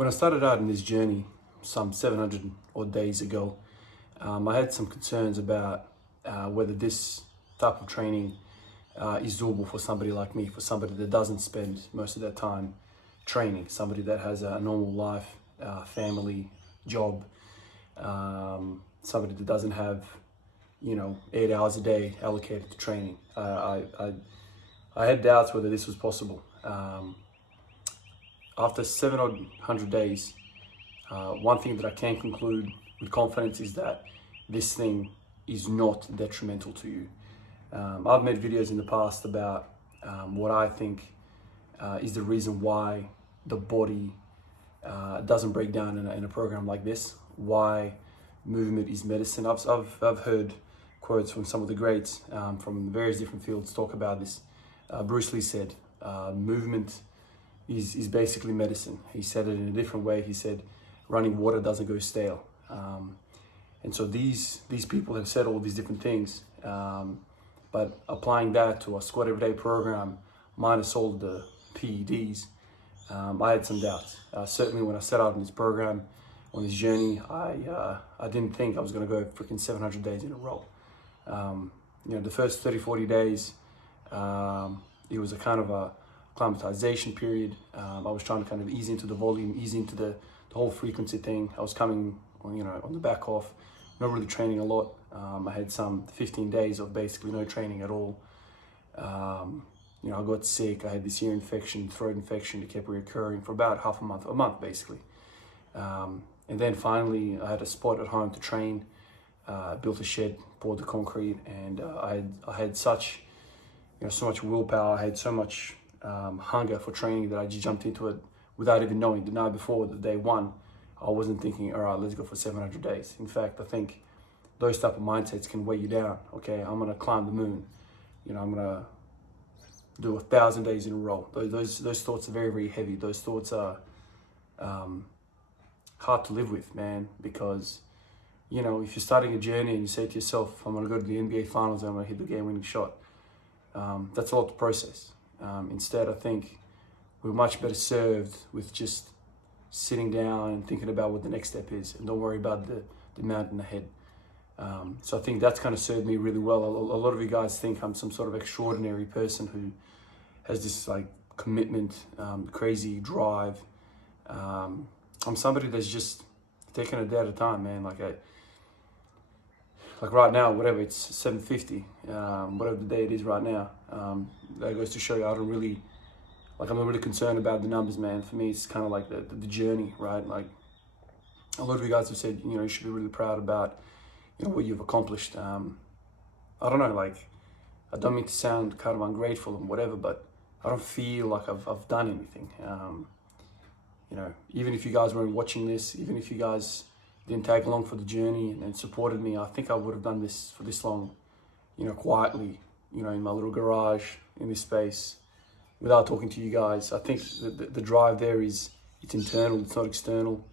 When I started out in this journey some 700 odd days ago, I had some concerns about whether this type of training is doable for somebody like me, for somebody that doesn't spend most of their time training, somebody that has a normal life, family, job, somebody that doesn't have, 8 hours a day allocated to training. I had doubts whether this was possible. After 700 days, one thing that I can conclude with confidence is that this thing is not detrimental to you. I've made videos in the past about what I think is the reason why the body doesn't break down in a program like this, why movement is medicine. I've heard quotes from some of the greats from various different fields talk about this. Bruce Lee said, movement is basically medicine. He said it in a different way. He said, running water doesn't go stale. And so these people have said all these different things, but applying that to a squat everyday program, minus all the PEDs, I had some doubts. Certainly when I set out on this program, on this journey, I didn't think I was going to go freaking 700 days in a row. The first 30, 40 days, it was a kind of a acclimatization period. I was trying to kind of ease into the volume, ease into the whole frequency thing. I was coming on the back off, not really training a lot. I had some 15 days of basically no training at all. I got sick. I had this ear infection, throat infection that kept reoccurring for about a month basically. And then finally I had a spot at home to train, built a shed, poured the concrete, and I had such, so much willpower. I had so much hunger for training that I just jumped into it without even knowing. The night before, the day one, I wasn't thinking, all right, let's go for 700 days. In fact, I think those type of mindsets can weigh you down. Okay, I'm gonna climb the moon. I'm gonna do 1,000 days in a row. Those thoughts are very, very heavy. Those thoughts are hard to live with, man, because if you're starting a journey and you say to yourself, I'm gonna go to the NBA finals and I'm gonna hit the game-winning shot, that's a lot to process. Instead, I think we're much better served with just sitting down and thinking about what the next step is, and don't worry about the mountain ahead. So I think that's kind of served me really well. A lot of you guys think I'm some sort of extraordinary person who has this like commitment, crazy drive. I'm somebody that's just taking a day at a time, man. Like right now, whatever, it's 7:50, whatever the day it is right now. That goes to show you I'm not really concerned about the numbers, man. For me, it's kind of like the journey, right? Like a lot of you guys have said, you should be really proud about, what you've accomplished. I don't know, I don't mean to sound kind of ungrateful and whatever, but I don't feel like I've done anything. Even if you guys weren't watching this, even if you guys didn't tag along for the journey and supported me, I think I would have done this for this long, quietly, in my little garage, in this space, without talking to you guys. I think the drive there it's internal, it's not external.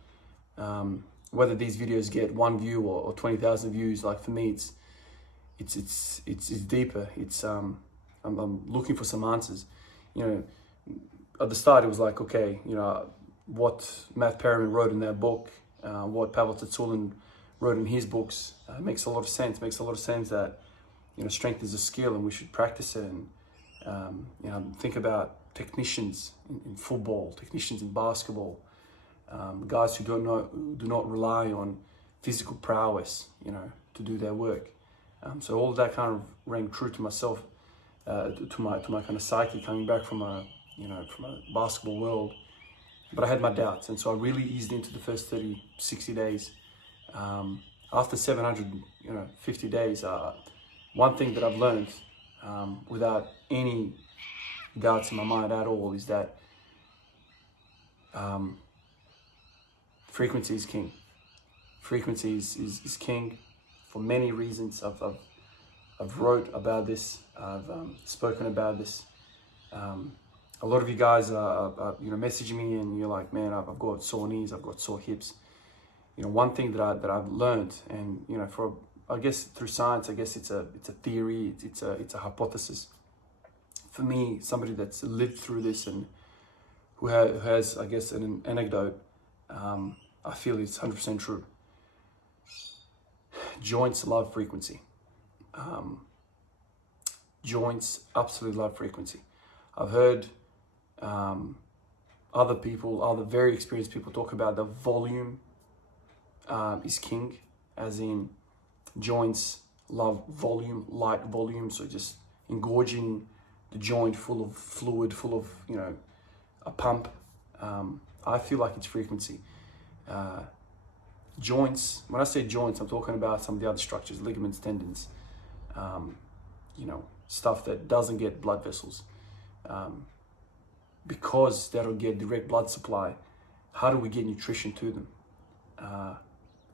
Whether these videos get 1 view or 20,000 views, like for me, it's deeper. I'm looking for some answers. At the start it was like, okay, what Matt Perriman wrote in that book, what Pavel Tsatsouline wrote in his books, makes a lot of sense. Makes a lot of sense that strength is a skill and we should practice it. And think about technicians in football, technicians in basketball, guys who do not rely on physical prowess, to do their work. So all of that kind of rang true to myself, to my kind of psyche, coming back from a basketball world. But I had my doubts, and so I really eased into the first 30, 60 days. After 750 days, one thing that I've learned, without any doubts in my mind at all, is that frequency is king. Frequency is king for many reasons. I've wrote about this. I've spoken about this. A lot of you guys are messaging me and you're like, man, I've got sore knees, I've got sore hips. One thing that I've learned, and I guess through science, I guess it's a theory, it's a hypothesis. For me, somebody that's lived through this and who has, I guess, an anecdote, I feel it's 100% true. Joints love frequency. Joints absolutely love frequency. I've heard other very experienced people talk about the volume is king, as in joints love volume, light volume. So just engorging the joint full of fluid, full of, a pump. I feel like it's frequency. Joints, when I say joints, I'm talking about some of the other structures, ligaments, tendons, stuff that doesn't get blood vessels. Because they don't get direct blood supply, how do we get nutrition to them?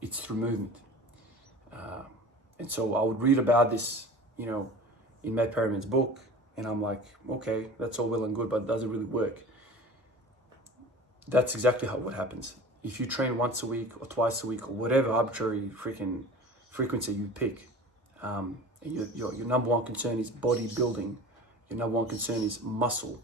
It's through movement. And so I would read about this, in Matt Perriman's book, and I'm like, okay, that's all well and good, but it doesn't really work. That's exactly what happens. If you train once a week or twice a week or whatever arbitrary freaking frequency you pick, and your number one concern is bodybuilding, your number one concern is muscle,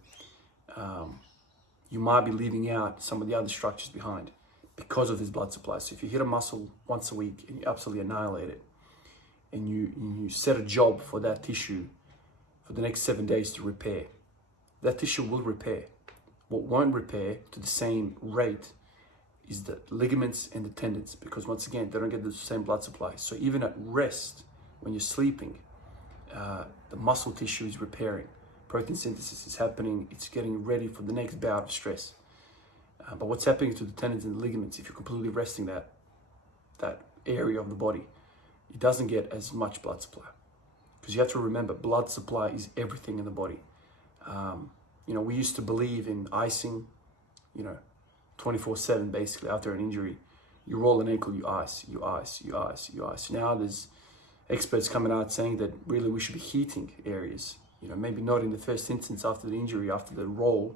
you might be leaving out some of the other structures behind because of this blood supply. So if you hit a muscle once a week and you absolutely annihilate it, and you set a job for that tissue for the next 7 days to repair, that tissue will repair. What won't repair to the same rate is the ligaments and the tendons, because once again, they don't get the same blood supply. So even at rest, when you're sleeping, the muscle tissue is repairing. Protein synthesis is happening. It's getting ready for the next bout of stress. But what's happening to the tendons and the ligaments, if you're completely resting that area of the body, it doesn't get as much blood supply. Because you have to remember, blood supply is everything in the body. We used to believe in icing, 24/7 basically. After an injury, you roll an ankle, you ice, you ice, you ice, you ice. Now there's experts coming out saying that really we should be heating areas. Maybe not in the first instance after the injury, after the roll,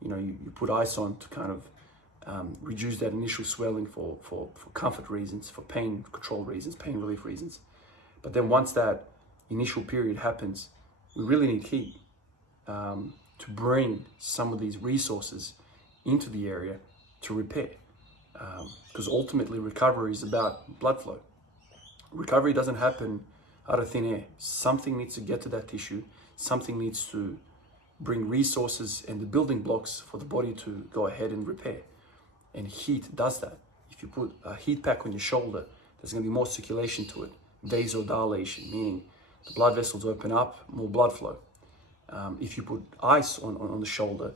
you put ice on to kind of reduce that initial swelling for comfort reasons, for pain control reasons, pain relief reasons. But then once that initial period happens, we really need heat to bring some of these resources into the area to repair. Because ultimately recovery is about blood flow. Recovery doesn't happen out of thin air. Something needs to get to that tissue. Something needs to bring resources and the building blocks for the body to go ahead and repair. And heat does that. If you put a heat pack on your shoulder, there's going to be more circulation to it. Vasodilation, meaning the blood vessels open up, more blood flow. If you put ice on the shoulder,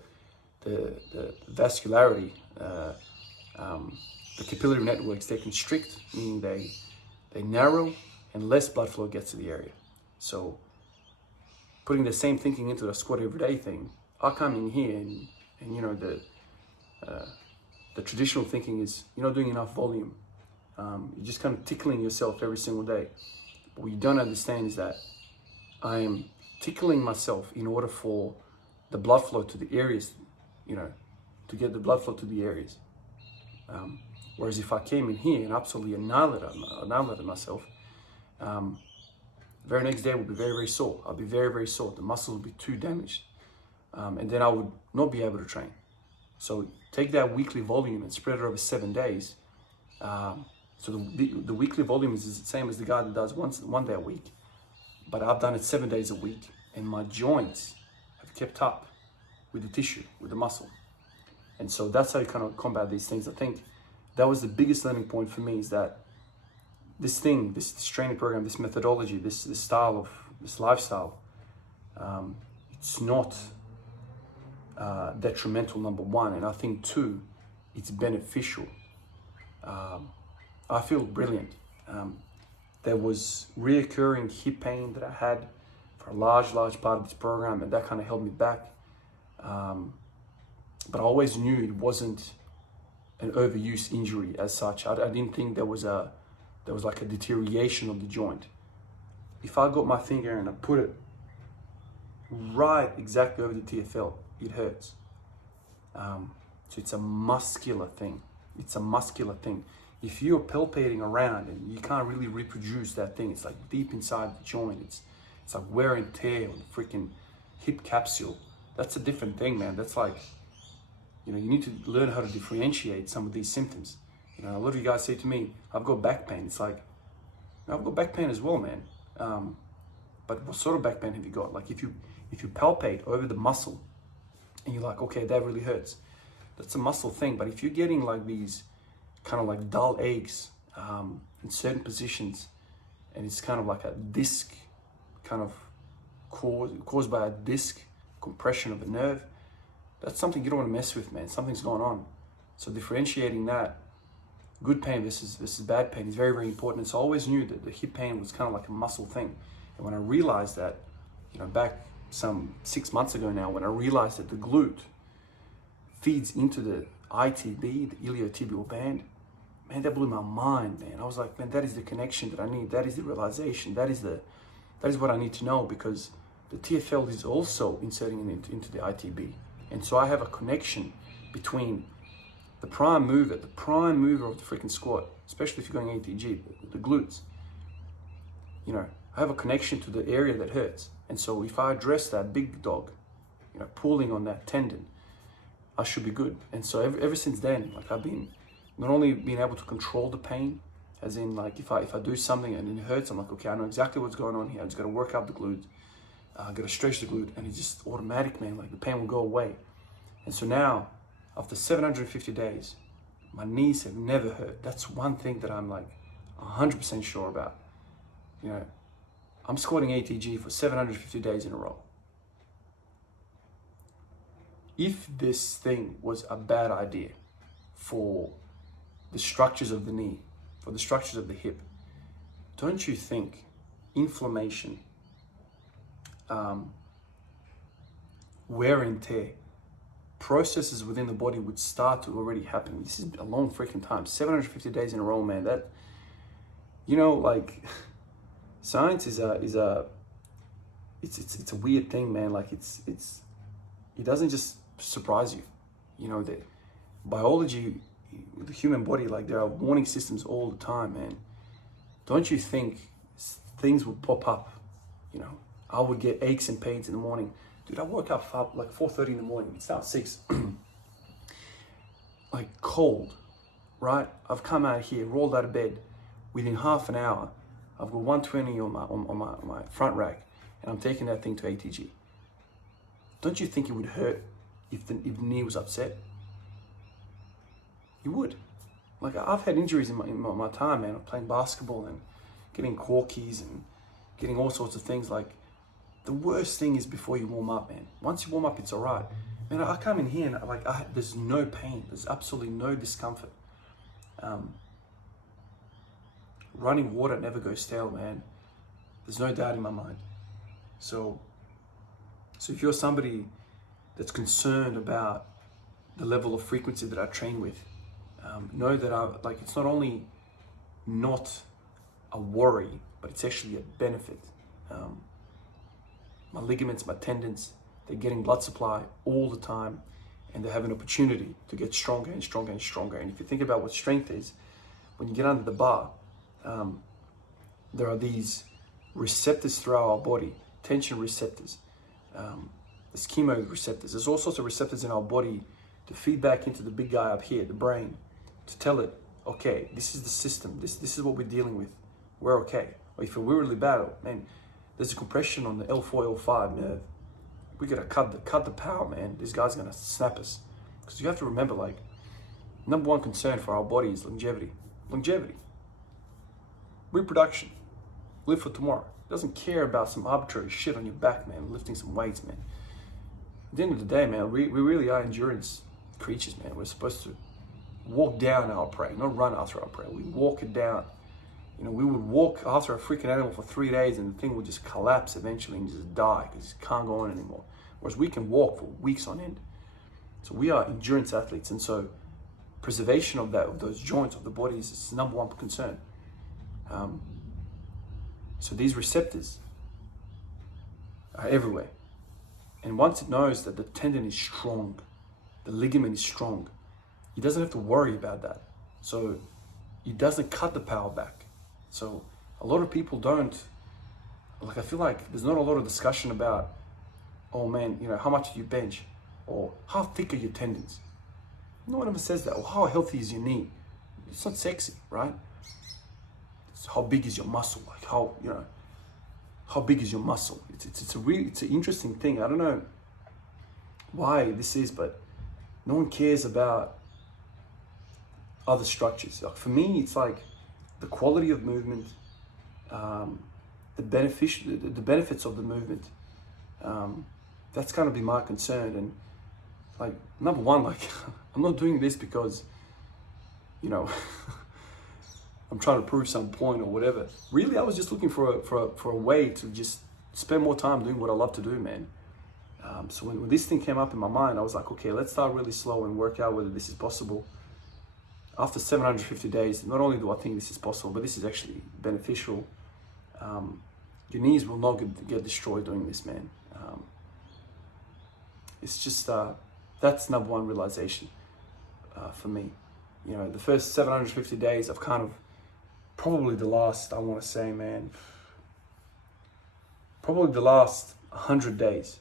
the vascularity, the capillary networks, they constrict, meaning they narrow and less blood flow gets to the area. So putting the same thinking into the squat everyday thing, I come in here and the traditional thinking is you're not doing enough volume. You're just kind of tickling yourself every single day. But what you don't understand is that I am tickling myself in order for the blood flow to the areas, to get the blood flow to the areas. Whereas if I came in here and absolutely annihilated myself, very next day will be very, very sore. I'll be very, very sore. The muscles will be too damaged. And then I would not be able to train. So take that weekly volume and spread it over 7 days. So the weekly volume is the same as the guy that does one day a week. But I've done it 7 days a week, and my joints have kept up with the tissue, with the muscle. And so that's how you kind of combat these things. I think that was the biggest learning point for me, is that this training program, this methodology, this style of this lifestyle, it's not detrimental, number one, and I think two, it's beneficial. I feel brilliant. There was reoccurring hip pain that I had for a large part of this program, and that kind of held me back. But I always knew it wasn't an overuse injury as such. I didn't think there was like a deterioration of the joint. If I got my finger and I put it right exactly over the TFL, it hurts. So it's a muscular thing. It's a muscular thing. If you're palpating around and you can't really reproduce that thing, it's like deep inside the joint. It's like wear and tear on the freaking hip capsule. That's a different thing, man. That's like, You know, you need to learn how to differentiate some of these symptoms. You know, a lot of you guys say to me, I've got back pain. It's like, I've got back pain as well, man. But what sort of back pain have you got? Like if you palpate over the muscle and you're like, okay, that really hurts, that's a muscle thing. But if you're getting like these kind of like dull aches in certain positions, and it's kind of like a disc, kind of caused by a disc compression of a nerve, that's something you don't want to mess with, man. Something's going on. So differentiating that, good pain versus bad pain, is very, very important. And so I always knew that the hip pain was kind of like a muscle thing. And when I realized that, you know, back some 6 months ago now, when I realized that the glute feeds into the ITB, the iliotibial band, man, that blew my mind, man. I was like, man, that is the connection that I need. That is the realization. That is what I need to know, because the TFL is also inserting it into the ITB. And so I have a connection between the prime mover of the freaking squat, especially if you're going ATG, the glutes. You know, I have a connection to the area that hurts. And so if I address that big dog, you know, pulling on that tendon, I should be good. And so ever since then, like I've been not only being able to control the pain, as in like if I do something and it hurts, I'm like, okay, I know exactly what's going on here. I just got to work out the glute. I got to stretch the glute, and it's just automatic, man. Like the pain will go away. And so now, after 750 days, my knees have never hurt. That's one thing that I'm like 100% sure about. You know, I'm squatting ATG for 750 days in a row. If this thing was a bad idea for the structures of the knee, for the structures of the hip, don't you think inflammation, wear and tear, processes within the body would start to already happen? This is a long freaking time. 750 days in a row, man. That, you know, like science is a weird thing, man. Like it doesn't just surprise you. You know, the biology, the human body, like there are warning systems all the time, man. Don't you think things would pop up? You know, I would get aches and pains in the morning. Dude, I woke up like 4:30 in the morning. It's now 6. Like cold, right? I've come out here, rolled out of bed. Within half an hour, I've got 120 on my front rack, and I'm taking that thing to ATG. Don't you think it would hurt if the knee was upset? It would. Like I've had injuries in my time, man. I'm playing basketball and getting corkies and getting all sorts of things. Like the worst thing is before you warm up, man. Once you warm up, it's all right. Man, I come in here and there's no pain. There's absolutely no discomfort. Running water never goes stale, man. There's no doubt in my mind. So if you're somebody that's concerned about the level of frequency that I train with, know that it's not only not a worry, but it's actually a benefit. My ligaments, my tendons, they're getting blood supply all the time, and they have an opportunity to get stronger and stronger and stronger. And if you think about what strength is, when you get under the bar, there are these receptors throughout our body, tension receptors, there's chemoreceptors. There's all sorts of receptors in our body to feed back into the big guy up here, the brain, to tell it, okay, this is the system, this is what we're dealing with, we're okay. Or if we're really bad, man, there's a compression on the L4, L5 nerve. We gotta cut the power, man. This guy's gonna snap us. Because you have to remember, like, number one concern for our body is longevity. Longevity. Reproduction. Live for tomorrow. It doesn't care about some arbitrary shit on your back, man, lifting some weights, man. At the end of the day, man, we really are endurance creatures, man. We're supposed to walk down our prey, not run after our prey. We walk it down. You know, we would walk after a freaking animal for 3 days and the thing would just collapse eventually and just die because it can't go on anymore. Whereas we can walk for weeks on end. So we are endurance athletes, and so preservation of those joints of the body is number one concern. So these receptors are everywhere. And once it knows that the tendon is strong, the ligament is strong, it doesn't have to worry about that. So it doesn't cut the power back. So a lot of people don't, like, I feel like there's not a lot of discussion about, oh man, you know, how much do you bench? Or how thick are your tendons? No one ever says that. Well, how healthy is your knee? It's not sexy, right? It's how big is your muscle? Like how big is your muscle? It's an interesting thing. I don't know why this is, but no one cares about other structures. Like for me, it's like the quality of movement, the benefits of the movement. That's gonna be my concern. And like, number one, like I'm not doing this because, you know, I'm trying to prove some point or whatever. Really, I was just looking for a way to just spend more time doing what I love to do, man. So when this thing came up in my mind, I was like, okay, let's start really slow and work out whether this is possible. After 750 days, not only do I think this is possible, but this is actually beneficial. Your knees will not get destroyed doing this, man. It's just, that's number one realization for me. You know, the first 750 days, I've kind of, probably the last, I want to say, man, probably the last 100 days,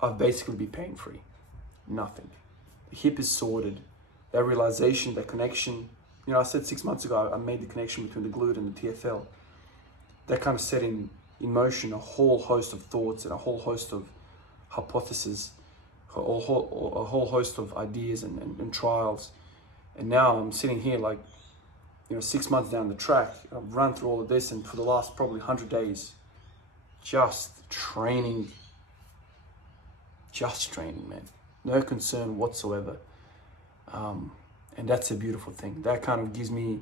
I've basically been pain-free. Nothing. The hip is sorted. That realization, that connection, you know, I said 6 months ago, I made the connection between the glute and the TFL. That kind of set in motion a whole host of thoughts and a whole host of hypotheses, a whole host of ideas and trials. And now I'm sitting here like, you know, 6 months down the track, I've run through all of this, and for the last probably 100 days, just training, man. No concern whatsoever. And that's a beautiful thing. That kind of gives me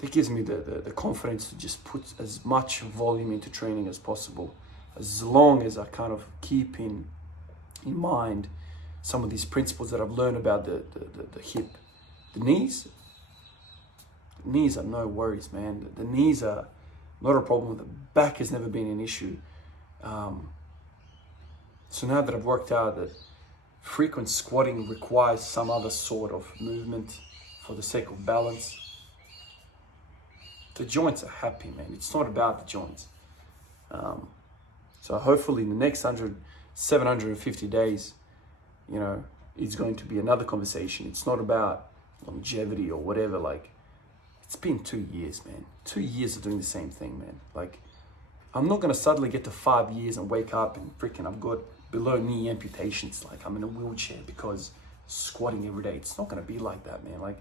the confidence to just put as much volume into training as possible, as long as I kind of keep in mind some of these principles that I've learned about the hip. The knees are no worries, man. The knees are not a problem. The back has never been an issue. So now that I've worked out that frequent squatting requires some other sort of movement for the sake of balance, the joints are happy, man. It's not about the joints. So hopefully in the next 750 days, you know, it's going to be another conversation. It's not about longevity or whatever. Like, it's been 2 years, man. 2 years of doing the same thing, man. Like, I'm not gonna suddenly get to 5 years and wake up and freaking I've got below knee amputations, like I'm in a wheelchair because squatting every day. It's not gonna be like that, man. Like,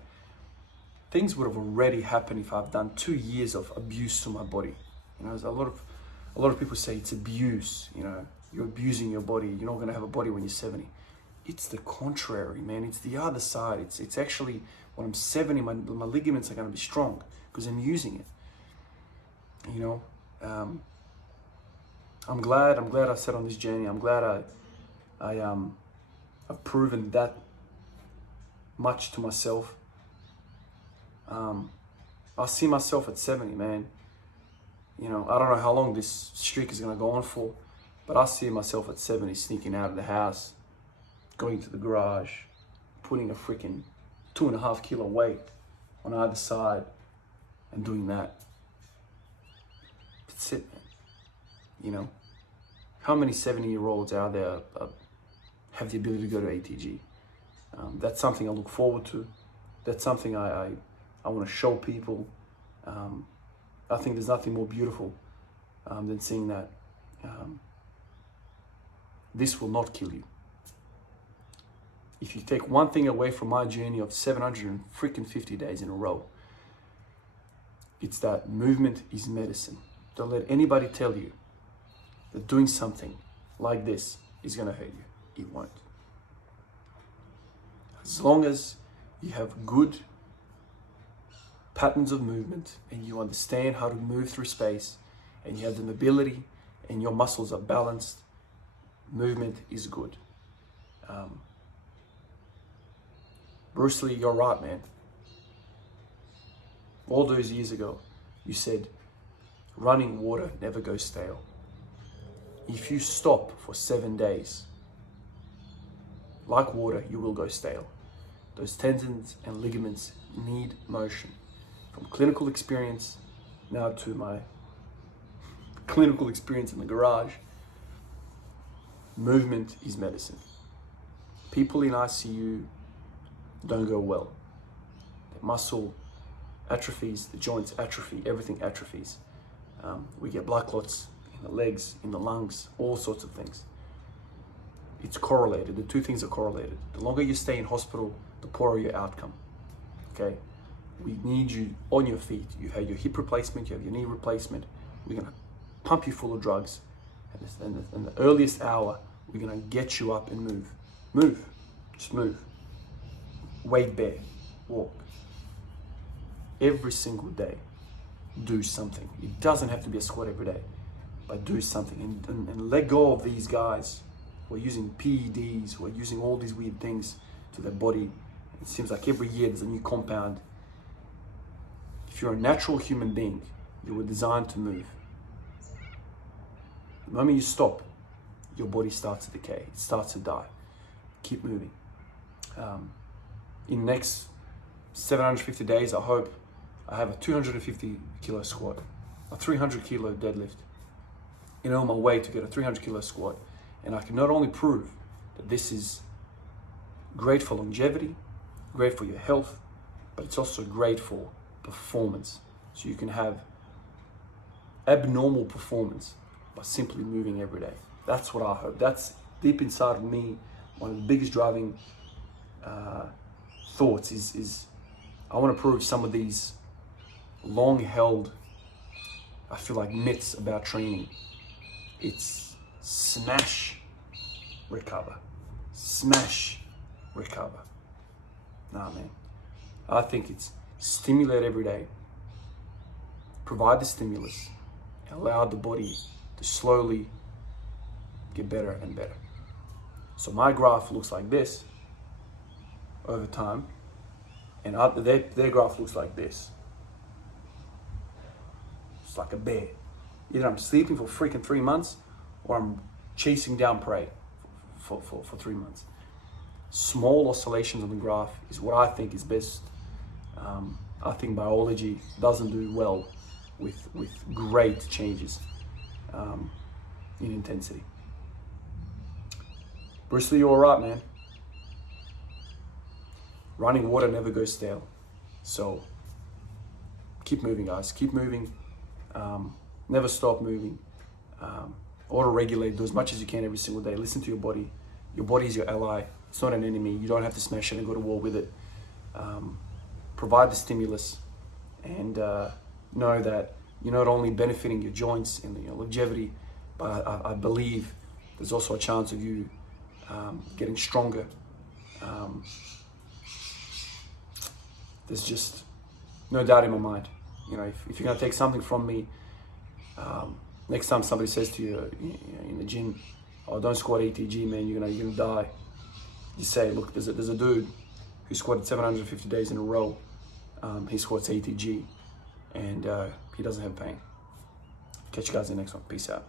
things would have already happened if I've done 2 years of abuse to my body. You know, there's a lot of people say it's abuse. You know, you're abusing your body. You're not gonna have a body when you're 70. It's the contrary, man. It's the other side. It's actually, when I'm 70, my ligaments are gonna be strong because I'm using it. You know, I'm glad I set on this journey. I'm glad I've proven that much to myself. I see myself at 70, man. You know, I don't know how long this streak is gonna go on for, but I see myself at 70 sneaking out of the house, going to the garage, putting a freaking 2.5 kilo weight on either side and doing that. That's it, man. You know, how many 70-year-olds out there have the ability to go to ATG? That's something I look forward to. That's something I want to show people. I think there's nothing more beautiful than seeing that. This will not kill you. If you take one thing away from my journey of 750 days in a row, it's that movement is medicine. Don't let anybody tell you that doing something like this is going to hurt you. It won't. As long as you have good patterns of movement and you understand how to move through space and you have the mobility and your muscles are balanced, movement is good. Bruce Lee, you're right, man. All those years ago, you said, running water never goes stale. If you stop for 7 days, like water, you will go stale. Those tendons and ligaments need motion. From clinical experience now to my clinical experience in the garage, movement is medicine. People in ICU don't go well. The muscle atrophies, the joints atrophy, everything atrophies. We get blood clots in the legs, in the lungs, all sorts of things. It's correlated. The two things are correlated. The longer you stay in hospital, the poorer your outcome. Okay? We need you on your feet. You have your hip replacement, you have your knee replacement. We're gonna pump you full of drugs. And in the earliest hour, we're gonna get you up and move. Move. Just move. Weight bear. Walk. Every single day, do something. It doesn't have to be a squat every day, but do something and let go of these guys who are using PEDs, who are using all these weird things to their body. It seems like every year there's a new compound. If you're a natural human being, you were designed to move. The moment you stop, your body starts to decay. It starts to die. Keep moving. In the next 750 days, I hope I have a 250 kilo squat, a 300 kilo deadlift, on my way to get a 300 kilo squat. And I can not only prove that this is great for longevity, great for your health, but it's also great for performance. So you can have abnormal performance by simply moving every day. That's what I hope. That's deep inside of me. One of the biggest driving thoughts is I want to prove some of these long-held, I feel like, myths about training. It's smash, recover. Smash, recover. Nah, man. I think it's stimulate every day, provide the stimulus, and allow the body to slowly get better and better. So my graph looks like this over time, and their graph looks like this. It's like a bear. Either I'm sleeping for freaking 3 months, or I'm chasing down prey for 3 months. Small oscillations on the graph is what I think is best. I think biology doesn't do well with great changes in intensity. Bruce Lee, you're all right, man. Running water never goes stale. So keep moving, guys. Keep moving. Never stop moving. Auto-regulate. Do as much as you can every single day. Listen to your body. Your body is your ally. It's not an enemy. You don't have to smash it and go to war with it. Provide the stimulus, and know that you're not only benefiting your joints and your longevity, but I believe there's also a chance of you getting stronger. There's just no doubt in my mind. If you're gonna take something from me, next time somebody says to you in the gym, "Oh, don't squat ATG, man. You're gonna die." You say, "Look, there's a dude who squatted 750 days in a row. He squats ATG, and he doesn't have pain." Catch you guys in the next one. Peace out.